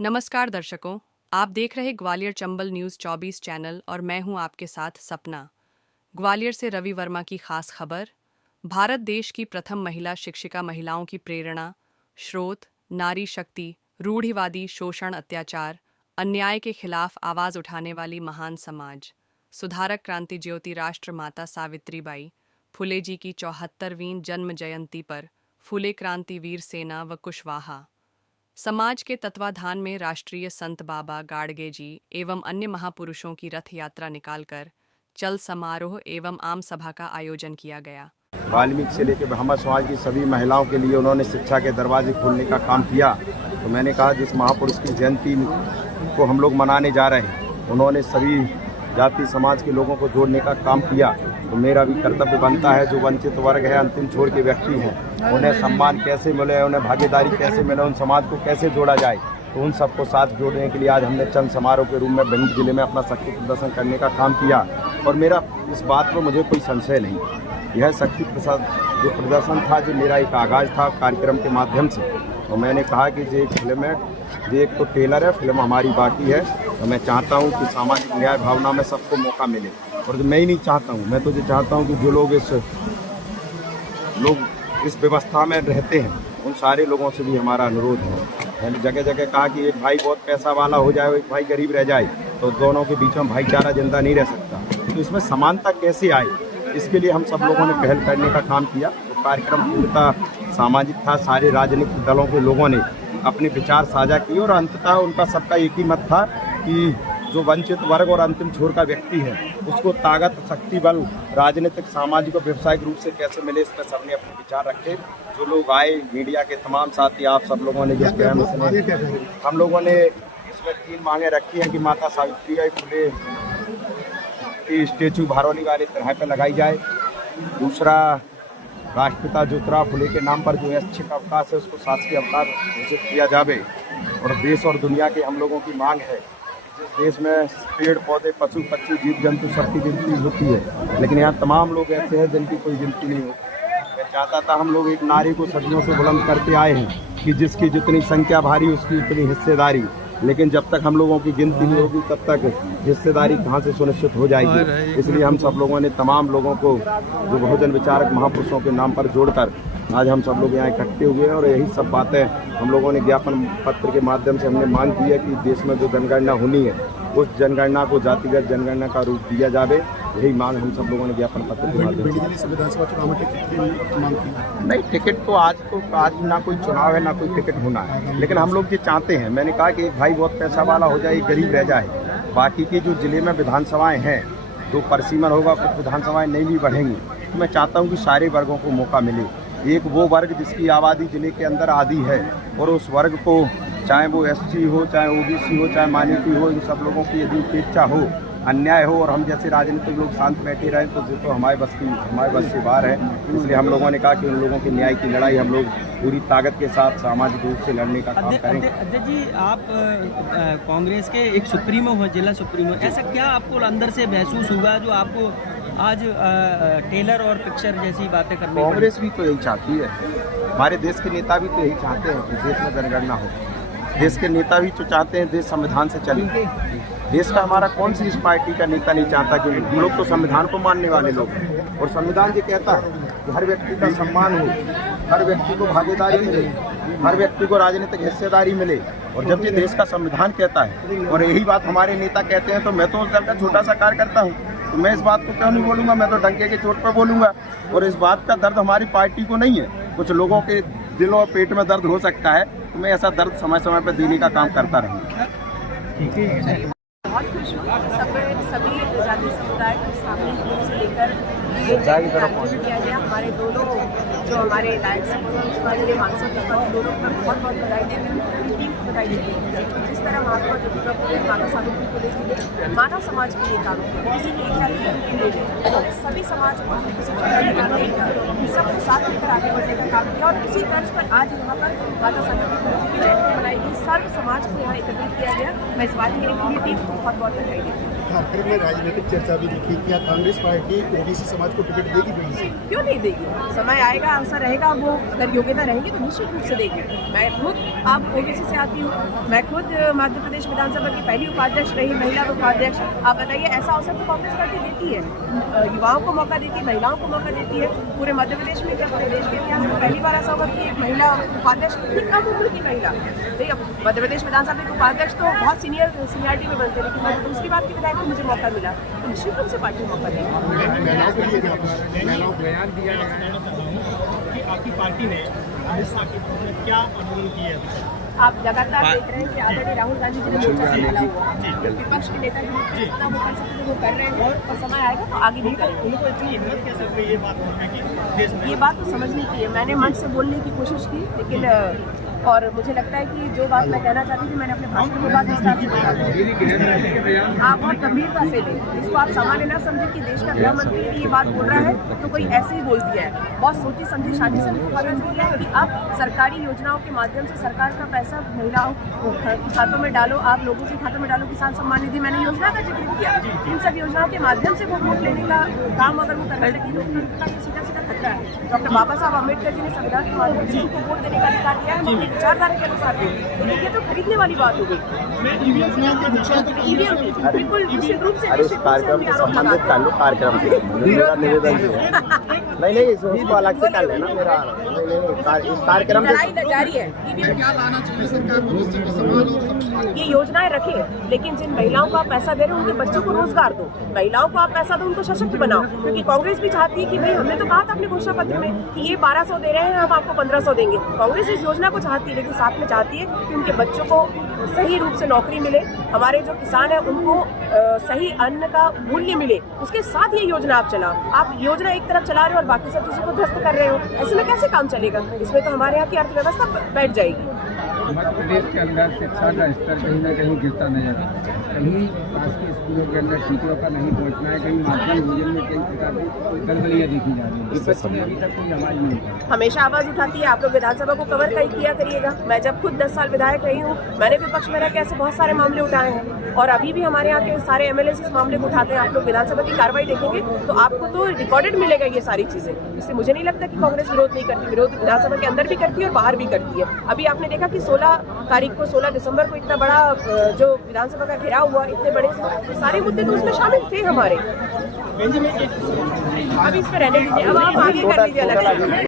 नमस्कार दर्शकों, आप देख रहे ग्वालियर चंबल न्यूज़ 24 चैनल और मैं हूं आपके साथ सपना। ग्वालियर से रवि वर्मा की खास खबर। भारत देश की प्रथम महिला शिक्षिका, महिलाओं की प्रेरणा, स्रोत, नारी शक्ति, रूढ़िवादी शोषण, अत्याचार, अन्याय के खिलाफ आवाज़ उठाने वाली महान समाज सुधारक, क्रांति ज्योति राष्ट्र माता सावित्रीबाई फुले जी की 74वीं जन्म जयंती पर फुले क्रांतिवीर सेना व कुशवाहा समाज के तत्वाधान में राष्ट्रीय संत बाबा गाडगे जी एवं अन्य महापुरुषों की रथ यात्रा निकालकर चल समारोह एवं आम सभा का आयोजन किया गया। वाल्मीकि से लेकर ब्राह्मण समाज की सभी महिलाओं के लिए उन्होंने शिक्षा के दरवाजे खोलने का काम किया। तो मैंने कहा जिस महापुरुष की जयंती को हम लोग मनाने जा रहे हैं, उन्होंने सभी जाति समाज के लोगों को जोड़ने का काम किया। तो मेरा भी कर्तव्य बनता है, जो वंचित वर्ग है, अंतिम छोर के व्यक्ति हैं, उन्हें सम्मान कैसे मिले, उन्हें भागीदारी कैसे मिले, उन समाज को कैसे जोड़ा जाए। तो उन सबको साथ जोड़ने के लिए आज हमने चंद समारोह के रूप में भिंड जिले में अपना शक्ति प्रदर्शन करने का काम किया। और मेरा इस बात पर मुझे कोई संशय नहीं, यह शक्ति प्रसाद जो प्रदर्शन था, जो मेरा एक आगाज़ था कार्यक्रम के माध्यम से। तो मैंने कहा कि जो एक फिल्म है, जो एक तो टेलर है, फिल्म हमारी बाकी है। तो मैं चाहता हूँ कि सामाजिक न्याय भावना में सबको मौका मिले। और मैं ही नहीं चाहता हूँ, मैं तो ये चाहता हूँ कि जो लोग इस व्यवस्था में रहते हैं, उन सारे लोगों से भी हमारा अनुरोध है। मैंने जगह जगह कहा कि एक भाई बहुत पैसा वाला हो जाए और एक भाई गरीब रह जाए, तो दोनों के बीच में भाईचारा जिंदा नहीं रह सकता। तो इसमें समानता कैसे आए, इसके लिए हम सब लोगों ने पहल करने का काम किया। तो कार्यक्रम पूर्णतः सामाजिक था, सारे राजनीतिक दलों के लोगों ने अपने विचार साझा किए और अंततः उनका सबका एक ही मत था कि जो वंचित वर्ग और अंतिम छोर का व्यक्ति है, उसको ताकत, शक्ति, बल राजनीतिक, सामाजिक और व्यावसायिक रूप से कैसे मिले, इस पर सबने अपने विचार रखे। जो लोग आए, मीडिया के तमाम साथी, आप सब लोगों ने जिस हम लोगों ने इसमें 3 मांगे रखी हैं कि माता सावित्रीबाई फुले की स्टेचू भारौली वाले तरह पर लगाई जाए। दूसरा, राष्ट्रपिता ज्योतिराव फुले के नाम पर जो ऐच्छिक अवकाश है, उसको शासकीय अवकाश घोषित किया जावे। और देश और दुनिया की हम लोगों की मांग है, जिस देश में पेड़ पौधे, पशु पक्षी, जीव जंतु सबकी गिनती होती है, लेकिन यहाँ तमाम लोग ऐसे हैं जिनकी कोई गिनती नहीं होती। मैं चाहता था, हम लोग एक नारे को सदियों से बुलंद करते आए हैं कि जिसकी जितनी संख्या भारी, उसकी उतनी हिस्सेदारी। लेकिन जब तक हम लोगों की गिनती नहीं होगी, तब तक हिस्सेदारी कहाँ से सुनिश्चित हो जाएगी। इसलिए हम सब लोगों ने तमाम लोगों को, जो बहुजन विचारक महापुरुषों के नाम पर जोड़कर आज हम सब लोग यहाँ इकट्ठे हुए हैं। और यही सब बातें हम लोगों ने ज्ञापन पत्र के माध्यम से हमने मांग की है कि देश में जो जनगणना होनी है, उस जनगणना को जातिगत जनगणना का रूप दिया जावे। यही मांग हम सब लोगों ने ज्ञापन पत्र के माध्यम से। विधानसभा चुनाव में टिकट की मांग की? नहीं, टिकट तो आज ना कोई चुनाव है, ना कोई टिकट होना है, लेकिन हम लोग ये चाहते हैं। मैंने कहा कि एक भाई बहुत पैसा वाला हो जाए, एक गरीब रह जाए। बाकी की जो जिले में विधानसभाएं हैं, जो परिसीमन होगा, कुछ विधानसभाएं नहीं भी बढ़ेंगी, तो मैं चाहता हूँ कि सारे वर्गों को मौका मिले। एक वो वर्ग जिसकी आबादी जिले के अंदर आधी है, और उस वर्ग को, चाहे वो SC हो, चाहे OBC हो, चाहे माइनॉरिटी हो, इन सब लोगों की यदि उपेक्षा हो, अन्याय हो, और हम जैसे राजनीतिक लोग शांत बैठे रहें, तो ये तो हमारे बस से बाहर है। इसलिए हम लोगों ने कहा कि उन लोगों के न्याय की लड़ाई हम लोग पूरी ताकत के साथ सामाजिक रूप से लड़ने का काम करेंगे। अध्यक्ष जी, आप कांग्रेस के एक सुप्रीमो हो, जिला सुप्रीमो, ऐसा क्या आपको अंदर से महसूस हुआ जो आपको आज टेलर और पिक्चर जैसी बातें करनी? कांग्रेस भी तो यही चाहती है, हमारे देश के नेता भी तो यही चाहते हैं कि देश में जनगणना हो। देश के नेता भी तो चाहते हैं देश संविधान से चले। देश का हमारा कौन सी इस पार्टी का नेता नहीं चाहता कि हम लोग तो संविधान को मानने वाले लोग हैं। और संविधान ये कहता है कि हर व्यक्ति का सम्मान हो, हर व्यक्ति को भागीदारी मिले, हर व्यक्ति को राजनीतिक हिस्सेदारी मिले। और जब ये देश का संविधान कहता है और यही बात हमारे नेता कहते हैं, तो मैं तो उस दल का छोटा सा कार्य करता हूँ, तो मैं इस बात को क्यों नहीं बोलूँगा? मैं तो डंके के चोट पर बोलूँगा। और इस बात का दर्द हमारी पार्टी को नहीं है, कुछ लोगों के दिल और पेट में दर्द हो सकता है, तो मैं ऐसा दर्द समय समय पर देने का काम करता रहूँगा। बहुत खुश हूँ। सभी जाति समुदाय को सामूहिक रूप से लेकर ये आयोजन किया गया। हमारे दोनों जो हमारे लायक समाज सांसद दोनों पर बहुत बहुत बधाई देती हूँ, पूरी टीम को बधाई देती हूँ। जिस तरह महात्मा ज्योतिराव फुले, माता सावित्री फुले जी ने मानव समाज के लिए काम किया, किसी की इच्छा के लिए सभी समाज को सबको साथ लेकर आगे बढ़ने का काम किया। और उसी तर्ज पर आज यहाँ पर माता सावित्री फुले जी की जयंती मनाई गई, सर्व समाज को यहाँ एकत्रित किया गया। मैं इस बात के लिए पूरी टीम को बहुत बहुत बधाई देती हूँ। झारखंड में राजनीतिक चर्चा भी दिखी क्या कांग्रेस पार्टी ओबीसी समाज को टिकट देगी बीडी से? क्यों नहीं देगी? समय आएगा, अवसर रहेगा, वो अगर योग्यता रहेगी तो निश्चित रूप से देगी। मैं खुद आप ओबीसी से आती हूँ, मैं खुद मध्य प्रदेश विधानसभा की पहली उपाध्यक्ष रही, महिला उपाध्यक्ष। आप बताइए, ऐसा अवसर तो कांग्रेस पार्टी देती है, युवाओं को मौका देती है, महिलाओं को मौका देती है। पूरे मध्य प्रदेश में क्या पूरे देश के इतिहास में पहली बार ऐसा होगा कि एक महिला उपाध्यक्ष, इतनी कम उम्र की महिला। देखिए, मध्य प्रदेश विधानसभा के उपाध्यक्ष तो बहुत सीनियरिटी में बनते हैं, लेकिन मैं दूसरी बात की विधायक को मुझे मौका मिला तो निश्चित रूप से पार्टी मौका देगी। कि आपकी पार्टी ने अमित शाह के विरुद्ध में क्या आंदोलन किए हैं? आप लगातार देख रहे हैं कि आदरणीय राहुल गांधी जी ने मोर्चा संभाला हुआ है। विपक्ष के नेता जो वो कर सकते थे वो कर रहे हैं, और समय आएगा तो आगे भी करेंगे। उनको इतनी हिम्मत कैसे हुई ये बात है कि देश में ये बात तो समझनी चाहिए। मैंने मंच से बोलने की कोशिश की, लेकिन और मुझे लगता है कि जो बात मैं कहना चाहती थी मैंने अपने भाषण में बात विस्तार से बता। आप बहुत गंभीरता से लें इसको, आप सामान्य ना समझे कि देश का गृह मंत्री भी ये बात बोल रहा है तो कोई ऐसे ही बोल दिया है। बहुत सोची समझी शादी से किया है कि आप सरकारी योजनाओं के माध्यम से सरकार का पैसा महिलाओं के खातों में डालो, आप लोगों के खातों में डालो। किसान सम्मान निधि मैंने योजना का जिक्र किया, इन सब योजनाओं के माध्यम से वो वोट लेने का काम अगर वो करने लगी तो सीधा सीधा खतरा है। डॉक्टर बाबा साहब अम्बेडकर जी ने संविधान के माध्यम से उनको वोट देने का अधिकार दिया है, हम विचारधारा के अनुसार तो देखिए तो खरीदने वाली बात होगी। बिल्कुल निश्चित रूप से कार्यक्रम से संबंधित कर लो, कार्यक्रम से मेरा निवेदन है। नहीं उसको अलग से कर लेना मेरा। नहीं इस कार्यक्रम लड़ाई जारी है। क्या लाना चाहिए सरकार को जिससे कि समाज और सब ये योजनाएं रखें, लेकिन जिन महिलाओं को आप पैसा दे रहे हो उनके बच्चों को रोजगार दो। महिलाओं को आप पैसा दो, उनको सशक्त बनाओ, क्योंकि कांग्रेस भी चाहती है कि भाई हमने तो कहा था अपने घोषणा पत्र में कि ये 1200 दे रहे हैं, हम आपको 1500 देंगे। कांग्रेस इस योजना को चाहती है, लेकिन साथ में चाहती है कि उनके बच्चों को सही रूप से नौकरी मिले, हमारे जो किसान हैं उनको सही अन्न का मूल्य मिले। उसके साथ ये योजना आप चलाओ। आप योजना एक तरफ चला रहे हो और बाकी सब चीज़ों को ध्वस्त कर रहे हो, ऐसे में कैसे काम चलेगा? इसमें तो हमारे यहाँ की अर्थव्यवस्था बैठ जाएगी। मध्य प्रदेश के अंदर शिक्षा का स्तर कहीं न कहीं गिरता नजर आता है। कहीं शासकीय स्कूलों के अंदर टीचरों का नहीं पहुंचना है, कहीं माध्यम भोजन में कई प्रकार की गड़बड़ियां देखी जा रही है। विपक्ष ने अभी तक कोई आवाज नहीं उठाई। हमेशा आवाज उठाती है। आप लोग विधानसभा को कवर किया करिएगा। मैं जब खुद 10 साल विधायक रही हूँ, मैंने विपक्ष में रहकर ऐसे बहुत सारे मामले उठाए हैं, और अभी भी हमारे यहाँ के सारे एमएलए इस मामले को उठाते हैं। आप लोग विधानसभा की कार्रवाई देखेंगे तो आपको तो रिकॉर्डेड मिलेगा ये सारी चीजें। इससे मुझे नहीं लगता कि कांग्रेस विरोध नहीं करती। विरोध विधानसभा के अंदर भी करती है और बाहर भी करती है। अभी आपने देखा कि 16 दिसंबर को इतना बड़ा जो विधानसभा का घेराव हुआ, इतने बड़े सारे मुद्दे तो उसमें शामिल थे हमारे। अब इस पर रहने दीजिए, अब आप आगे कर लीजिए अलग से।